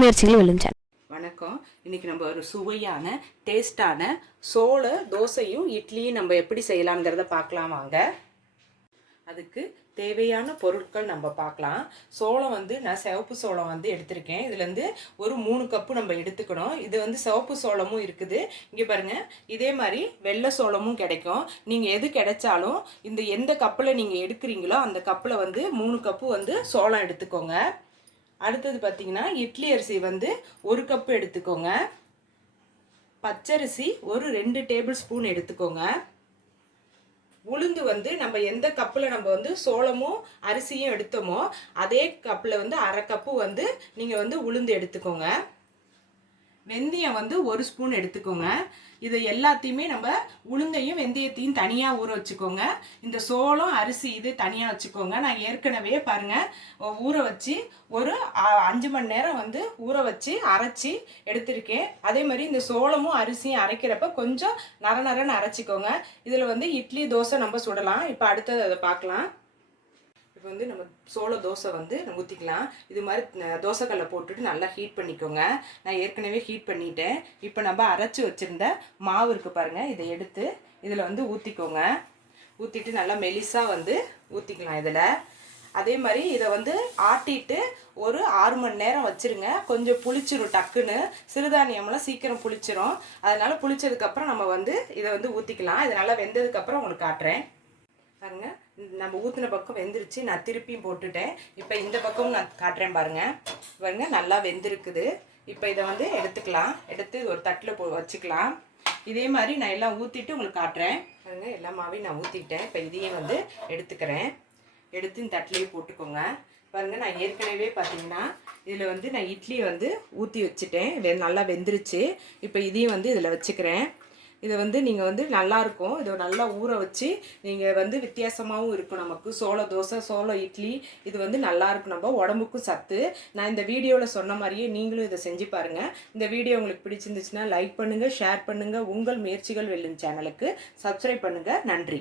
முயற்சிகள் வணக்கம். இன்னைக்கு நம்ம ஒரு சுவையான டேஸ்டான சோள தோசையும் இட்லியும் நம்ம எப்படி செய்யலாங்கிறத பார்க்கலாம் வாங்க. அதுக்கு தேவையான பொருட்கள் நம்ம பார்க்கலாம். சோளம் வந்து நான் சிவப்பு சோளம் வந்து எடுத்திருக்கேன். இதுலேருந்து ஒரு மூணு கப்பு நம்ம எடுத்துக்கணும். இது வந்து சிவப்பு சோளமும் இருக்குது. இங்கே பாருங்க. இதே மாதிரி வெள்ளை சோளமும் கிடைக்கும். நீங்கள் எது கிடைச்சாலும் இந்த எந்த கப்பில் நீங்கள் எடுக்கிறீங்களோ அந்த கப்பில் வந்து மூணு கப்பு வந்து சோளம் எடுத்துக்கோங்க. அடுத்தது பார்த்தீங்கன்னா இட்லி அரிசி வந்து ஒரு கப்பு எடுத்துக்கோங்க. பச்சரிசி ஒரு ரெண்டு டேபிள் ஸ்பூன் எடுத்துக்கோங்க. உளுந்து வந்து நம்ம எந்த கப்பில் நம்ம வந்து சோளமும் அரிசியும் எடுத்தோமோ அதே கப்பில் வந்து அரை கப்பு வந்து நீங்கள் வந்து உளுந்து எடுத்துக்கோங்க. வெந்தயம் வந்து ஒரு ஸ்பூன் எடுத்துக்கோங்க. இது எல்லாத்தையுமே நம்ம உளுந்தையும் வெந்தயத்தையும் தனியாக ஊற வச்சுக்கோங்க. இந்த சோளம் அரிசி இது தனியாக வச்சுக்கோங்க. நான் ஏற்கனவே பாருங்கள் ஊற வச்சு ஒரு அஞ்சு மணி நேரம் வந்து ஊற வச்சு அரைச்சி எடுத்திருக்கேன். அதே மாதிரி இந்த சோளமும் அரிசியும் அரைக்கிறப்ப கொஞ்சம் நர நரன்னு அரைச்சிக்கோங்க. இதில் வந்து இட்லி தோசை நம்ம சுடலாம். இப்போ அடுத்தது அதை பார்க்கலாம். இப்போ வந்து நம்ம சோள தோசை வந்து நம்ம ஊற்றிக்கலாம் இது மாதிரி அஹ், தோசைக்கல்லை போட்டுட்டு நல்லா ஹீட் பண்ணிக்கோங்க. நான் ஏற்கனவே ஹீட் பண்ணிட்டேன். இப்போ நம்ம அரைச்சி வச்சுருந்த மாவு இருக்குது பாருங்கள் இதை எடுத்து இதில் வந்து ஊற்றிக்கோங்க ஊற்றிட்டு நல்லா மெலிசாக வந்து ஊற்றிக்கலாம் இதில். அதே மாதிரி இதை வந்து ஆட்டிட்டு ஒரு ஆறு மணி நேரம் வச்சிருங்க. கொஞ்சம் புளிச்சிரும் டக்குன்னு. சிறுதானியம்லாம் சீக்கிரம் புளிச்சிரும். அதனால் புளிச்சதுக்கப்புறம் நம்ம வந்து இதை வந்து ஊற்றிக்கலாம் இது நல்லா வெந்ததுக்கப்புறம் உங்களுக்கு காட்டுறேன். பாருங்க. நம்ம ஊற்றின பக்கம் வெந்துருச்சு. நான் திருப்பியும் போட்டுட்டேன். இப்போ இந்த பக்கமும் நான் காட்டுறேன் பாருங்கள் பாருங்க நல்லா வெந்திருக்குது. இப்போ இதை வந்து எடுத்துக்கலாம். எடுத்து ஒரு தட்டில் போ வச்சுக்கலாம். இதே மாதிரி நான் எல்லாம் ஊற்றிட்டு உங்களுக்கு காட்டுறேன். பாருங்க எல்லா மாவையும் நான் ஊற்றிட்டேன் இப்போ இதையும் வந்து எடுத்துக்கிறேன். எடுத்து இந்த தட்டிலேயே போட்டுக்கோங்க. பாருங்க நான் ஏற்கனவே பார்த்தீங்கன்னா இதில் வந்து நான் இட்லி வந்து ஊற்றி வச்சுட்டேன். வெ நல்லா வெந்துருச்சு. இப்போ இதையும் வந்து இதில் வச்சுக்கிறேன். இது வந்து நீங்கள் வந்து நல்லாயிருக்கும் இதை நல்லா ஊற வச்சு நீங்கள் வந்து வித்தியாசமாகவும் இருக்கும் நமக்கு. சோள தோசை சோள இட்லி இது வந்து நல்லாயிருக்கும் நம்ம உடம்புக்கும் சத்து. நான் இந்த வீடியோவில் சொன்ன மாதிரியே நீங்களும் இதை செஞ்சு பாருங்கள் இந்த வீடியோ உங்களுக்கு பிடிச்சிருந்துச்சுன்னா லைக் பண்ணுங்கள் ஷேர் பண்ணுங்கள் உங்கள் முயற்சிகள் வெல்லும் சேனலுக்கு சப்ஸ்கிரைப் பண்ணுங்கள் நன்றி.